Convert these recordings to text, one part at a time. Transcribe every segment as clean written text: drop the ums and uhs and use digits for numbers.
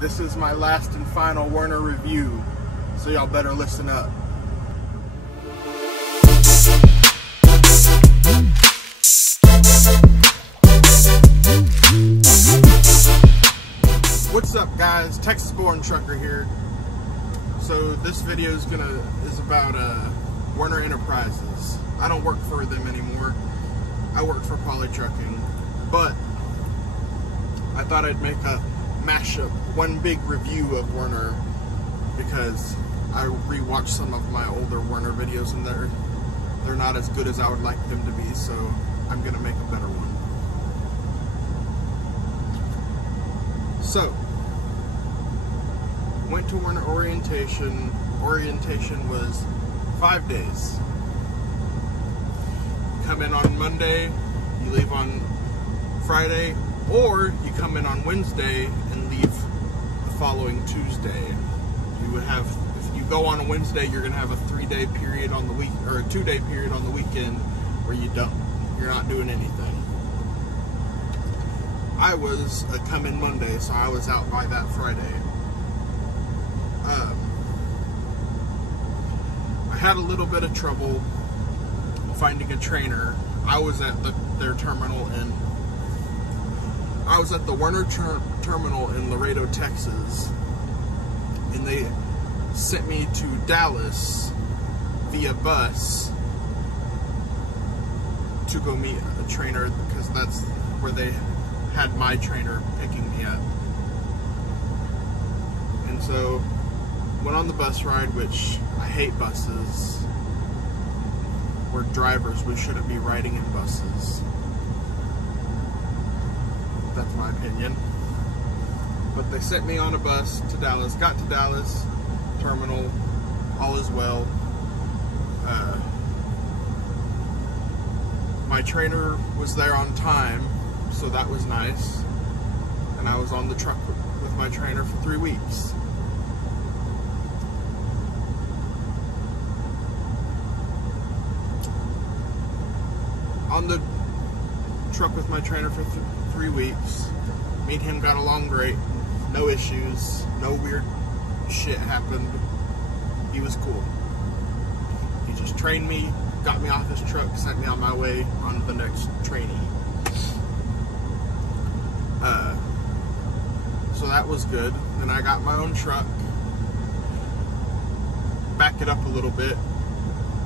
This is my last and final Werner review, so y'all better listen up. What's up, guys? Texasborntrucker here. So this video is about Werner Enterprises. I don't work for them anymore. I work for Poly Trucking, but I thought I'd make a mashup, one big review of Werner, because I rewatched some of my older Werner videos and they're not as good as I would like them to be, so I'm gonna make a better one. So, went to Werner orientation. Orientation was 5 days. You come in on Monday, you leave on Friday, or you come in on Wednesday and leave the following Tuesday. You would have, if you go on a Wednesday, you're going to have a 3-day period on the week, or a 2-day period on the weekend where you're not doing anything. I was a come in Monday, so I was out by that Friday. I had a little bit of trouble finding a trainer. I was at their terminal in I was at the Werner terminal in Laredo, Texas, and they sent me to Dallas via bus to go meet a trainer, because that's where they had my trainer picking me up. And so went on the bus ride, which I hate buses. We're drivers, we shouldn't be riding in buses. That's my opinion. But they sent me on a bus to Dallas. Got to Dallas terminal, all is well. My trainer was there on time, so that was nice. And I was on the truck with my trainer for 3 weeks. On the truck with my trainer for 3 weeks. Me and him got along great. No issues. No weird shit happened. He was cool. He just trained me, got me off his truck, sent me on my way on the next trainee. So that was good. Then I got my own truck. Back it up a little bit.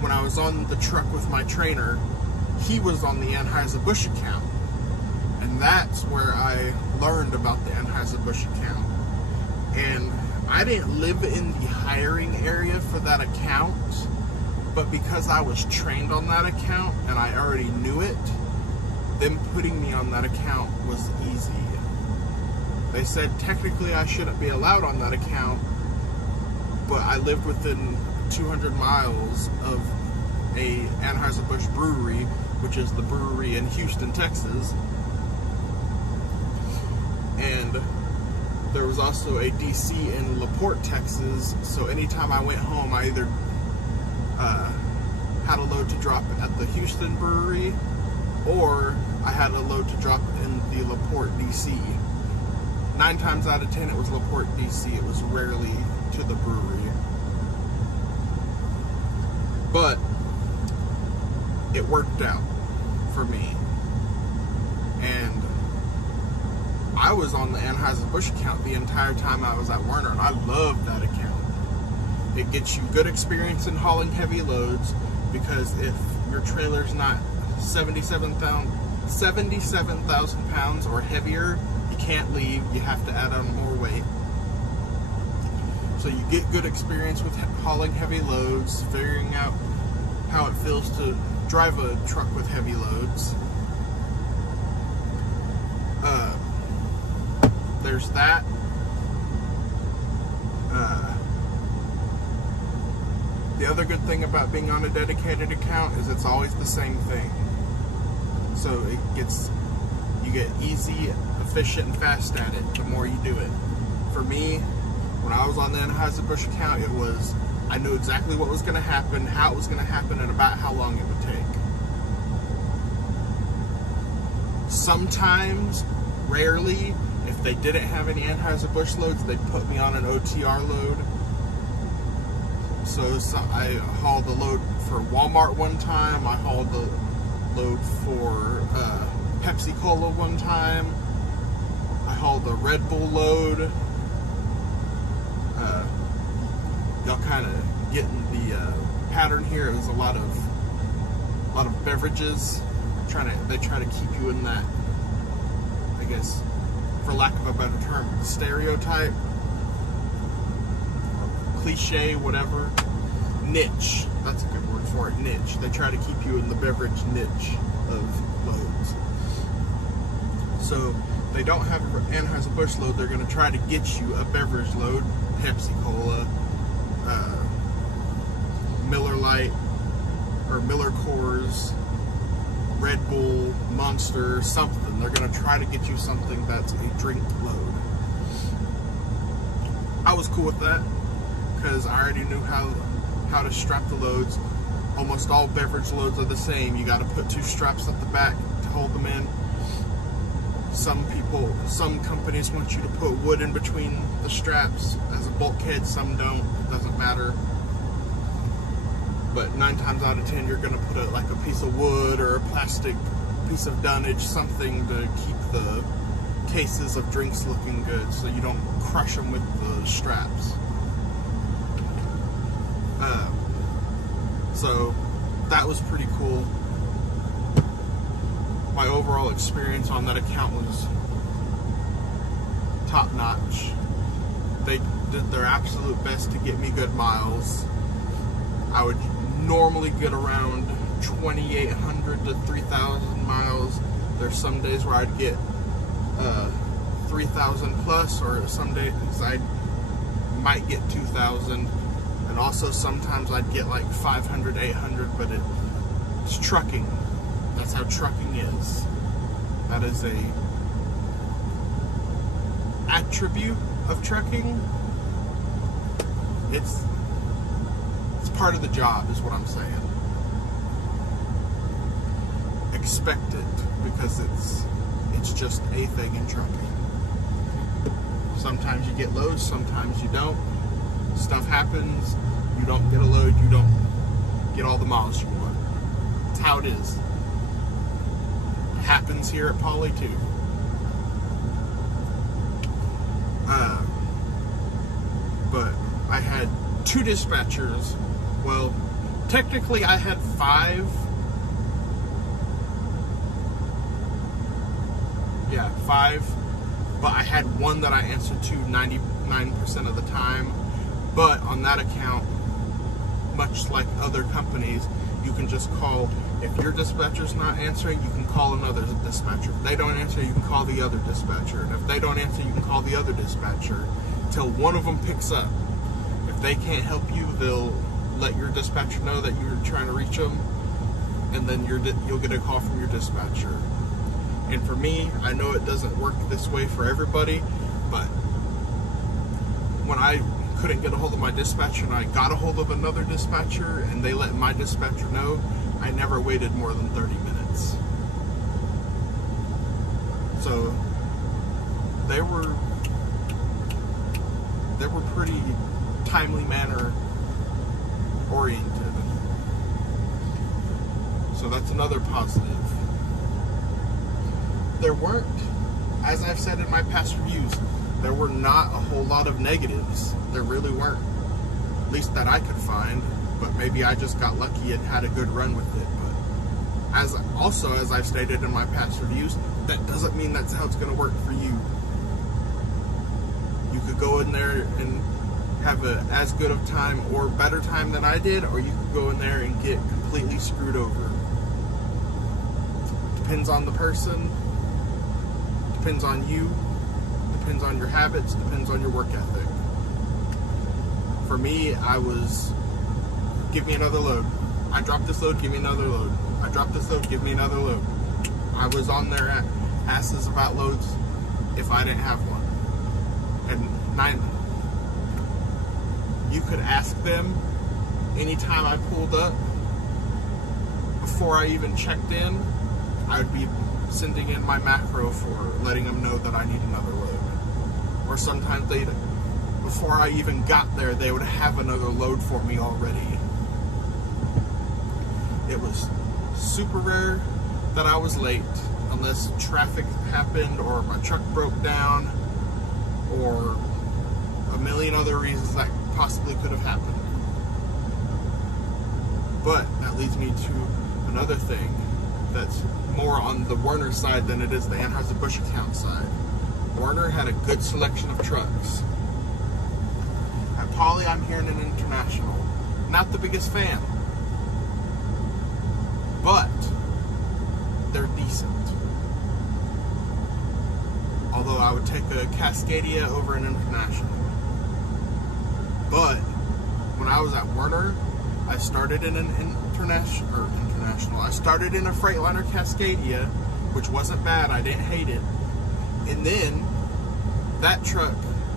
When I was on the truck with my trainer, he was on the Anheuser-Busch account. And that's where I learned about the Anheuser-Busch account. And I didn't live in the hiring area for that account, but because I was trained on that account and I already knew it, them putting me on that account was easy. They said technically I shouldn't be allowed on that account, but I lived within 200 miles of a Anheuser-Busch brewery, which is the brewery in Houston, Texas. And there was also a DC in LaPorte, Texas, so anytime I went home, I either had a load to drop at the Houston brewery, or I had a load to drop in the LaPorte, DC. 9 times out of 10 it was LaPorte, DC. It was rarely to the brewery. But it worked out for me. And I was on the Anheuser-Busch account the entire time I was at Werner, and I loved that account. It gets you good experience in hauling heavy loads, because if your trailer's not 77,000 pounds or heavier, you can't leave. You have to add on more weight. So you get good experience with hauling heavy loads, figuring out how it feels to drive a truck with heavy loads. There's that. The other good thing about being on a dedicated account is it's always the same thing. So you get easy, efficient, and fast at it the more you do it. For me, when I was on the Anheuser-Busch account, I knew exactly what was going to happen, how it was going to happen, and about how long it would take. Sometimes, rarely, if they didn't have any Anheuser-Busch loads, they'd put me on an OTR load. So I hauled a load for Walmart one time. I hauled a load for Pepsi Cola one time. I hauled a Red Bull load. Y'all kind of getting the pattern here. It was a lot of beverages. They try to keep you in that, I guess, for lack of a better term, stereotype, cliche, whatever, niche. That's a good word for it, niche. They try to keep you in the beverage niche of loads. So they don't have an Anheuser-Busch load. They're going to try to get you a beverage load, Pepsi Cola, Miller Lite, or Miller Coors, Red Bull, Monster, something. They're going to try to get you something that's a drink load. I was cool with that because I already knew how to strap the loads. Almost all beverage loads are the same. You got to put 2 straps at the back to hold them in. Some companies want you to put wood in between the straps as a bulkhead. Some don't. It doesn't matter. But 9 times out of 10, you're going to put like a piece of wood or a plastic piece of dunnage, something to keep the cases of drinks looking good, so you don't crush them with the straps. So that was pretty cool. My overall experience on that account was top notch. They did their absolute best to get me good miles. I would normally get around 2,800 to 3,000 miles. There's some days where I'd get 3,000 plus, or some days I might get 2,000, and also sometimes I'd get like 500, 800, but it's trucking. That's how trucking is. That is a attribute of trucking. It's part of the job, is what I'm saying. Expect it, because it's just a thing in trucking. Sometimes you get loads, sometimes you don't. Stuff happens, you don't get a load, you don't get all the miles you want. That's how it is. It happens here at Poly too. But I had 2 dispatchers. Well, technically I had 5. Yeah, 5. But I had one that I answered to 99% of the time. But on that account, much like other companies, you can just call. If your dispatcher's not answering, you can call another dispatcher. If they don't answer, you can call the other dispatcher. And if they don't answer, you can call the other dispatcher until one of them picks up. If they can't help you, they'll let your dispatcher know that you're trying to reach them, and then you'll get a call from your dispatcher. And for me, I know it doesn't work this way for everybody, but when I couldn't get a hold of my dispatcher and I got a hold of another dispatcher and they let my dispatcher know, I never waited more than 30 minutes. So they were pretty timely manner oriented. So that's another positive. There weren't, as I've said in my past reviews, there were not a whole lot of negatives. There really weren't. At least that I could find. But maybe I just got lucky and had a good run with it. But as I've stated in my past reviews, that doesn't mean that's how it's going to work for you. You could go in there and have as good of time or better time than I did, or you could go in there and get completely screwed over. Depends on the person, depends on you, depends on your habits, depends on your work ethic. For me, I was, give me another load. I dropped this load, give me another load. I dropped this load, give me another load. I was on their asses about loads if I didn't have one. And you could ask them anytime I pulled up, before I even checked in, I would be sending in my macro for letting them know that I need another load. or sometimes before I even got there, they would have another load for me already. It was super rare that I was late, unless traffic happened or my truck broke down or a million other reasons that possibly could have happened. But that leads me to another thing that's more on the Werner side than it is the Anheuser-Busch account side. Werner had a good selection of trucks. At Poly, I'm hearing an International. Not the biggest fan, but they're decent. Although I would take a Cascadia over an International. But when I was at Werner, I started in an international. I started in a Freightliner Cascadia, which wasn't bad. I didn't hate it. And then that truck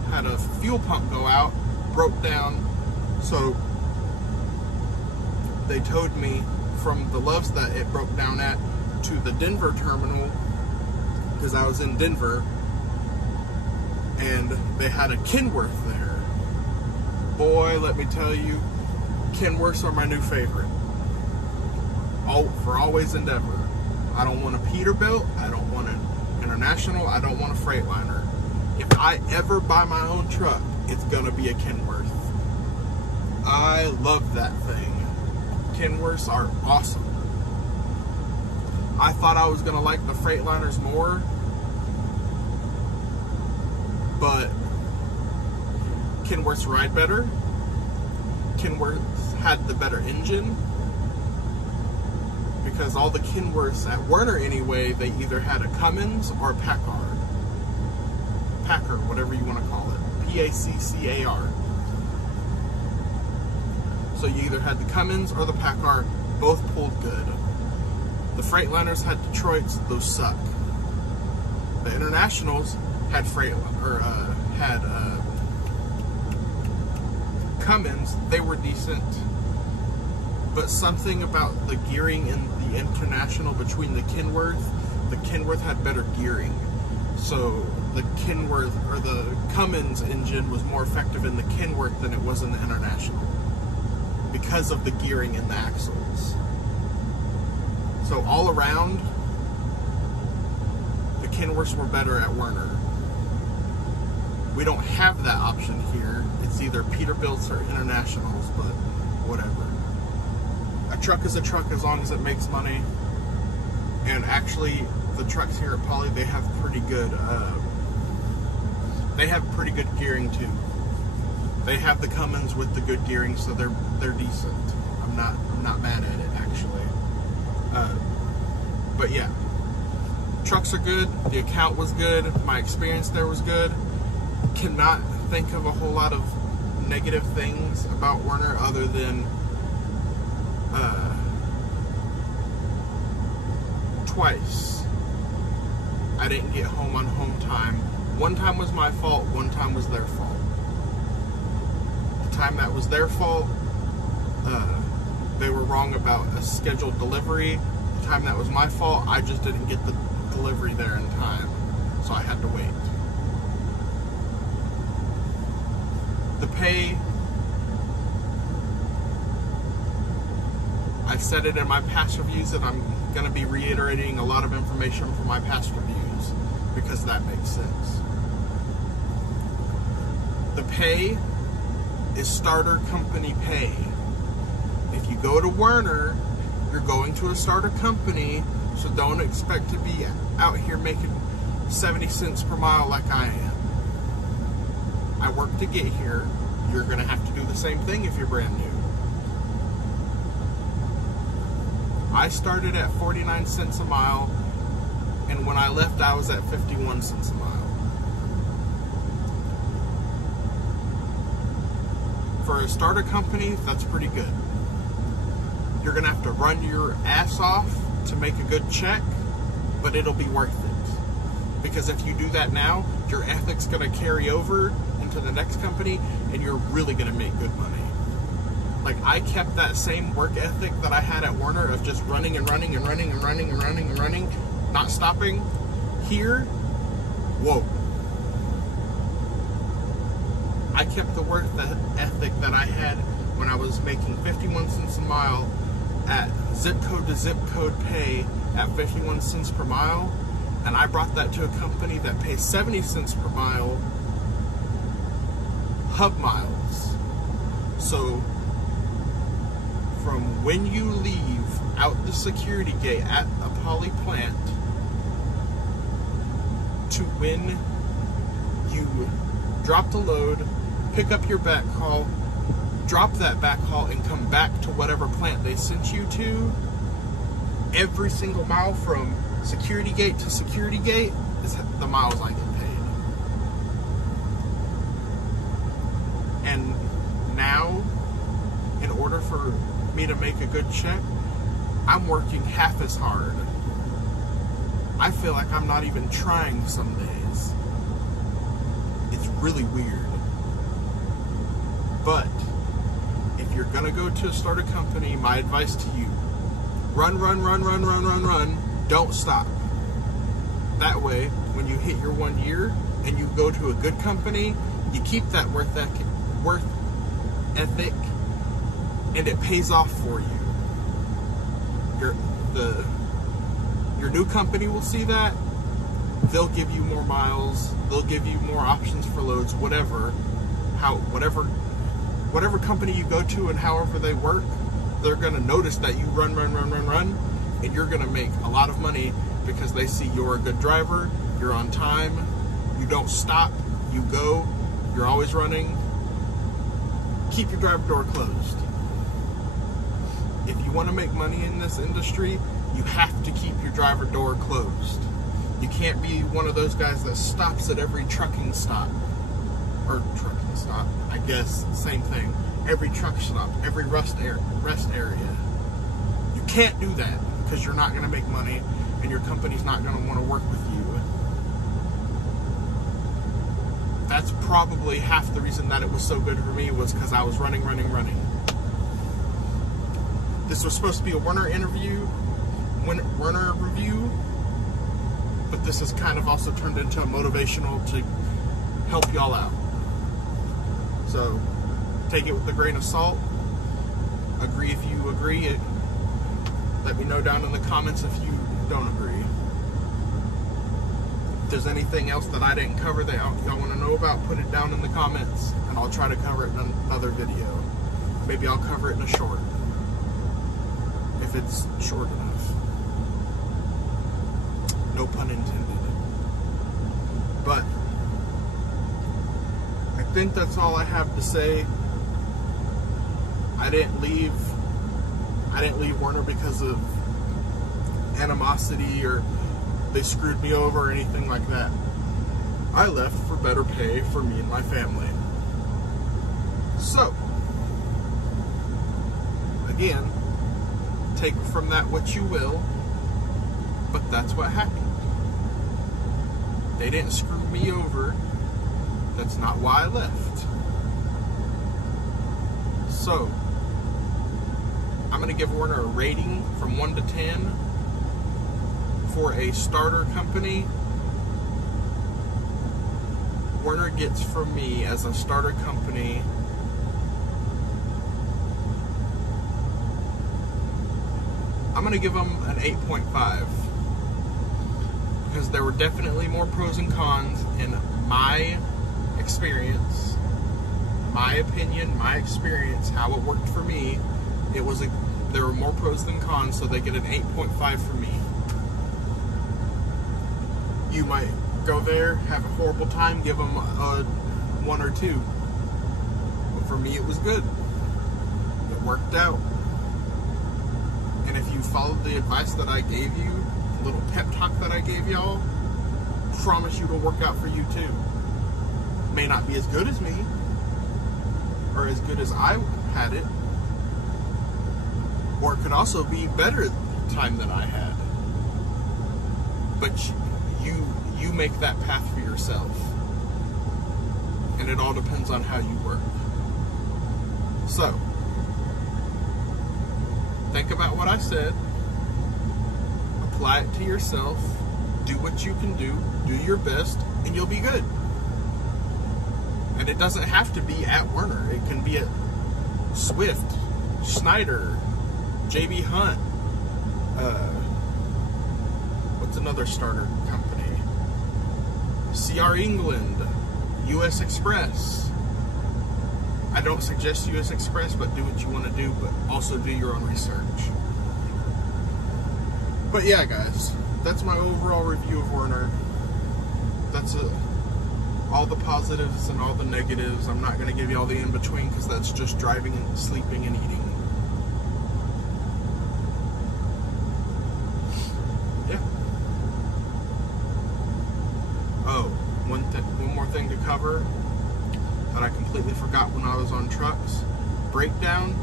had a fuel pump go out, broke down, so they towed me from the Loves that it broke down at to the Denver terminal, because I was in Denver, and they had a Kenworth there. Boy, let me tell you, Kenworths are my new favorite. For always and ever. I don't want a Peterbilt, I don't want an International, I don't want a Freightliner. If I ever buy my own truck, it's gonna be a Kenworth. I love that thing. Kenworths are awesome. I thought I was gonna like the Freightliners more, but Kenworths ride better. Kenworths had the better engine, because all the Kenworths at Werner anyway, they either had a Cummins or a Packard. Packer, whatever you want to call it. P-A-C-C-A-R. So you either had the Cummins or the Packard, both pulled good. The Freightliners had Detroits, those suck. The Internationals had Cummins, they were decent. But something about the gearing in the International between the Kenworth had better gearing. So the Kenworth, or the Cummins engine, was more effective in the Kenworth than it was in the International, because of the gearing in the axles. So all around, the Kenworths were better at Werner. We don't have that option here. It's either Peterbilts or Internationals, but whatever. A truck is a truck as long as it makes money. And actually, the trucks here at Poly, they have pretty good gearing too. They have the Cummins with the good gearing, so they're decent. I'm not mad at it actually. But yeah, trucks are good. The account was good. My experience there was good. Cannot think of a whole lot of negative things about Werner other than twice I didn't get home on home time. One time was my fault, one time was their fault. The time that was their fault, they were wrong about a scheduled delivery. The time that was my fault, I just didn't get the delivery there in time, so I had to wait. The pay, I've said it in my past reviews, and I'm going to be reiterating a lot of information from my past reviews, because that makes sense. The pay is starter company pay. If you go to Werner, you're going to a starter company, so don't expect to be out here making 70 cents per mile like I am. I worked to get here. You're going to have to do the same thing if you're brand new. I started at 49 cents a mile, and when I left, I was at 51 cents a mile. For a starter company, that's pretty good. You're going to have to run your ass off to make a good check, but it'll be worth it. Because if you do that now, your ethic's going to carry over into the next company, and you're really going to make good money. Like, I kept that same work ethic that I had at Werner of just running and running and running and running and running and running, not stopping. Here, whoa. I kept the work ethic that I had when I was making 51 cents a mile at zip code to zip code pay at 51 cents per mile, and I brought that to a company that pays 70 cents per mile hub miles. So from when you leave out the security gate at a poly plant to when you drop the load, pick up your back haul, drop that back haul, and come back to whatever plant they sent you to, every single mile from security gate to security gate is the miles I get paid. And now, in order for me to make a good check, I'm working half as hard. I feel like I'm not even trying some days. It's really weird. But if you're gonna go to start a company, my advice to you: run, run, run, run, run, run, run. Don't stop. That way, when you hit your 1 year and you go to a good company, you keep that worth ethic, and it pays off for you. Your new company will see that. They'll give you more miles. They'll give you more options for loads. Whatever company you go to and however they work, they're gonna notice that you run, run, run, run, run, and you're gonna make a lot of money because they see you're a good driver, you're on time, you don't stop, you go, you're always running. Keep your driver door closed. If you want to make money in this industry, you have to keep your driver door closed. You can't be one of those guys that stops at every trucking stop. Or trucking stop, I guess, same thing. Every truck stop, every rest area. You can't do that because you're not going to make money and your company's not going to want to work with you. That's probably half the reason that it was so good for me, was because I was running. This was supposed to be a Werner review, but this has kind of also turned into a motivational to help y'all out. So take it with a grain of salt. Agree if you agree. Let me know down in the comments if you don't agree. If there's anything else that I didn't cover that y'all want to know about, put it down in the comments, and I'll try to cover it in another video. Maybe I'll cover it in a short, if it's short enough. No pun intended. But I think that's all I have to say. I didn't leave Werner because of animosity or they screwed me over or anything like that. I left for better pay for me and my family. So, again, take from that what you will, but that's what happened. They didn't screw me over. That's not why I left. So, I'm going to give Werner a rating from 1 to 10 for a starter company. Werner gets from me as a starter company I'm going to give them an 8.5 because there were definitely more pros and cons in my experience, my opinion, my experience, how it worked for me. There were more pros than cons, so they get an 8.5 for me. You might go there, have a horrible time, give them a 1 or 2. But for me, it was good. It worked out. And if you followed the advice that I gave you, the little pep talk that I gave y'all, promise you it'll work out for you too. May not be as good as me, or as good as I had it, or it could also be better time than I had. But you make that path for yourself. And it all depends on how you work. So, think about what I said, apply it to yourself, do what you can do your best, and you'll be good. And it doesn't have to be at Werner. It can be at Swift, Schneider, JB Hunt. What's another starter company? CR England, US Express. I don't suggest US Express, but do what you want to do, but also do your own research. But yeah, guys, that's my overall review of Werner. That's all the positives and all the negatives. I'm not going to give you all the in-between because that's just driving and sleeping and eating. Yeah. Oh, one more thing to cover that I completely forgot when I was on trucks. Breakdown.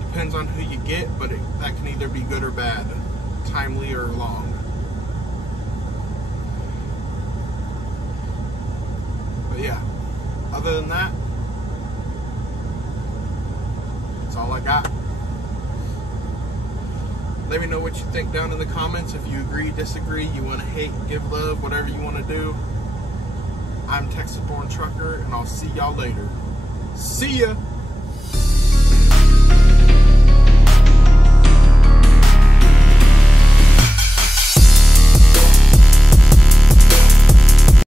Depends on who you get, but that can either be good or bad. Timely or long. Yeah, other than that, that's all I got. Let me know what you think down in the comments. If you agree, disagree, you want to hate, give love, whatever you want to do. I'm Texasborntrucker, and I'll see y'all later. See ya!